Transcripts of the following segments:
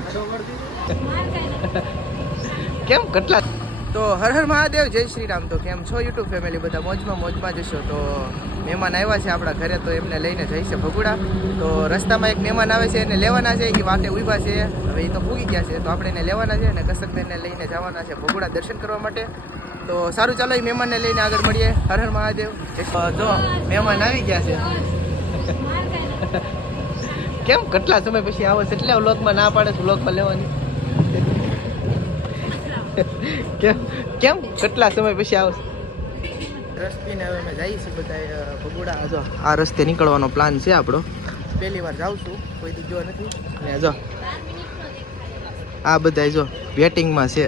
કેમ? કેટલા? તો હર હર મહાદેવ, જય શ્રી રામ. તો કેમ છો યુટ્યુબ ફેમિલી બધા? મોજમાં મોજમાં જશો તો મહેમાન આવ્યા છે આપણા ઘરે, તો એમને લઈને જઈ છે ભગુડા. તો રસ્તામાં એક મહેમાન આવે છે, એને લેવાના છે. એ વાટે ઊભા છે. હવે એ તો પૂગી ગયા છે, તો આપણે એને લેવાના છે અને કસકબેનને લઈને જવાના છે ભગુડા દર્શન કરવા માટે. તો સારું ચાલો, એ મહેમાનને લઈને આગળ મળીએ. હર હર મહાદેવ. જો, મહેમાન આવી ગયા છે. કેમ? કેટલા સમય પછી આવે છે? એટલે વ્લોગમાં ના પાડે છે વ્લોગમાં લેવાની. કેમ? કેમ? કેટલા સમય પછી આવશે રસ્તીને હવે અમે જઈએ છીએ બધા ભગુડા. જો આ રસ્તે નીકળવાનો પ્લાન છે આપણો. પહેલી વાર જાઉં છું કોઈ દી ગયો નથી. ને જો આ બધા જો વેટિંગમાં છે.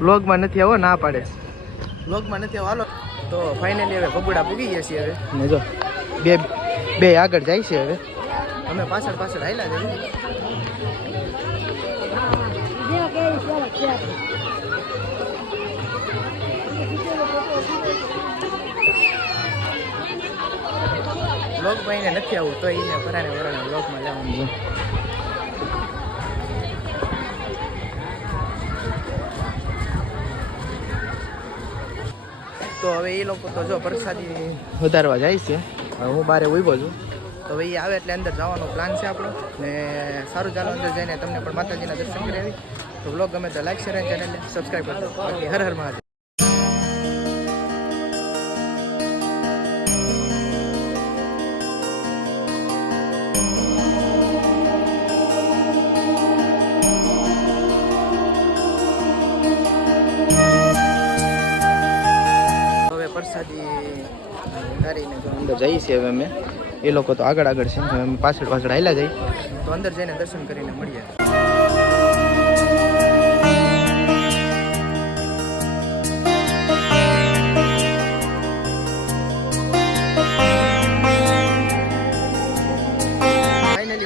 વ્લોગમાં નથી આવો ના પાડે. વ્લોગમાં નથી આવો હાલો. તો ફાઇનલી હવે ભગુડા પૂગી ગયા છીએ હવે. ને જો બે બે આગળ જાય છે હવે. અમે પાછળ પાછળ હાલ્યા જઈએ એને નથી આવું તો એને પરાણે વરાણે વ્લોગમાં લેવાનું તો હવે એ લોકો તો જો પ્રસાદી વધારવા જાય છે. હું બારે ઊભો છું. તો ભાઈ આવે એટલે અંદર જવાનો પ્લાન છે આપણો. ને સારું ચાલો, અંદર જઈને તમને પણ માતાજીના દર્શન કરાવી. તો વ્લોગ ગમે તો લાઈક શેર અને ચેનલને સબસ્ક્રાઈબ કરજો. બાકી હર હર મહાદેવ. પ્રસાદી વધારીને અંદર જઈએ છીએ હવે અમે. એ લોકો તો આગળ આગળ છે પાછળ પાછળ હાલ્યા જઈએ. તો અંદર જઈને દર્શન કરીને મળીએ.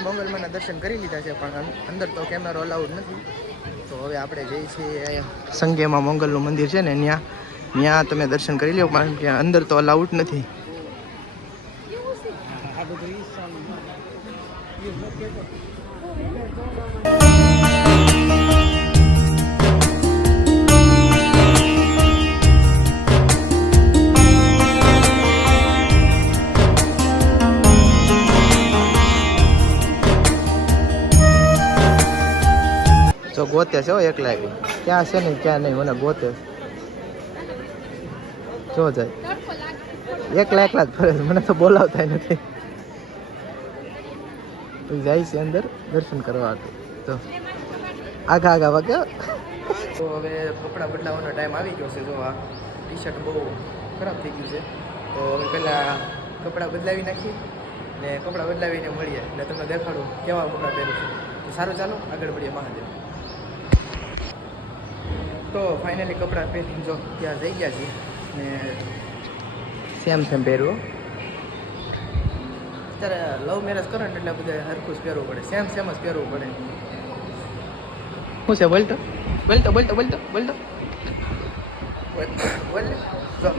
મંગલમાના દર્શન કરી લીધા છે, પણ અંદર તો કેમેરો અલાઉડ નથી. તો હવે આપણે જઈએ છીએ સંગેમાં મંગલનું મંદિર છે ને ત્યાં ત્યાં તમે દર્શન કરી લો પણ ત્યાં અંદર તો અલાઉડ નથી. જો ગોતે છે એકલા આવી ક્યાં છે ને ક્યાં નહીં, મને ગોતે. જો જાય. એકલા એકલા જ ફરે મને તો બોલાવતા નથી. તો જાય છે અંદર દર્શન કરવા તો આગા આગા વાગે તો હવે કપડાં બદલાવાનો ટાઈમ આવી ગયો છે જો આ ટી શર્ટ બહુ ખરાબ થઈ ગયું છે. તો હવે પહેલાં કપડાં બદલાવી નાખીએ ને કપડાં બદલાવીને મળીએ. એટલે તમને દેખાડું કેવા કપડાં પહેરું છું. તો સારું ચાલો આગળ મળીએ મહાદેવ. તો ફાઇનલી કપડાં પહેરીને જો ત્યાં જઈ ગયા છીએ ને સેમ સેમ પહેરવું અત્યારે લવ મેરેજ કરો ને એટલે બધા હરખું જ પહેરવું પડે. સેમ સેમ જ પહેરવું પડે. શું છે બોલતો? બોલતો બોલતો બોલતો બોલતો? બોલ જો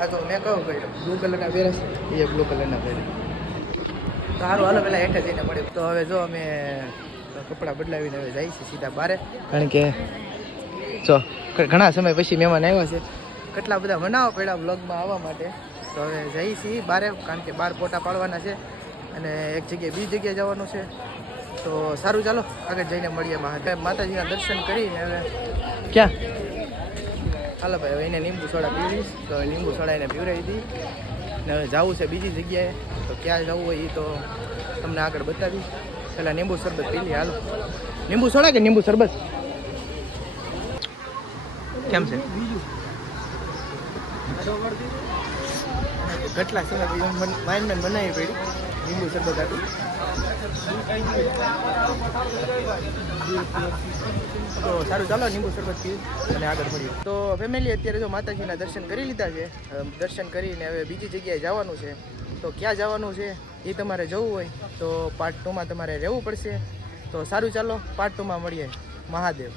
આ તો મેં કહું ભાઈ બ્લુ કલરના પહેરે છે. એ બ્લુ કલરના પહેરે. તો સારું હાલો પેલા હેઠે જઈને મળ્યું તો હવે જો અમે કપડાં બદલાવીને હવે જાય છે સીધા બારે. કારણ કે જો ઘણા સમય પછી મહેમાન આવ્યા છે. કેટલા બધા મનાવવા પડ્યા બ્લોગમાં આવવા માટે. તો હવે જઈએ છીએ બારે કારણ કે બાર ફોટા પાડવાના છે. અને એક જગ્યાએ બીજી જગ્યાએ જવાનું છે. તો સારું ચાલો આગળ જઈને મળીએ મહાદેવ. માતાજીના દર્શન કરીને હવે ક્યાં? ચાલો ભાઈ હવે એને લીંબુ સોડા પીવીશ. તો લીંબુ સોડા એને પીવડાવી હતી ને હવે જવું છે બીજી જગ્યાએ. તો ક્યાં જવું હોય એ તો તમને આગળ બતાવીશ. પહેલાં લીંબુ શરબત પી લઈએ હાલો. લીંબુ સોડા કે લીંબુ શરબત? કેમ છે? કેટલા સમય મેન બનાવી પડી. લીંબુ શરબત આટલું તો સારું ચાલો લીંબુ શરબત પી અને આગળ મળીએ તો ફેમિલી અત્યારે જો માતાજીના દર્શન કરી લીધા છે દર્શન કરીને હવે બીજી જગ્યાએ જવાનું છે તો ક્યાં જવાનું છે એ તમારે જવું હોય તો પાર્ટ ટુમાં તમારે રહેવું પડશે તો સારું ચાલો, પાર્ટ ટુમાં મળીએ. મહાદેવ.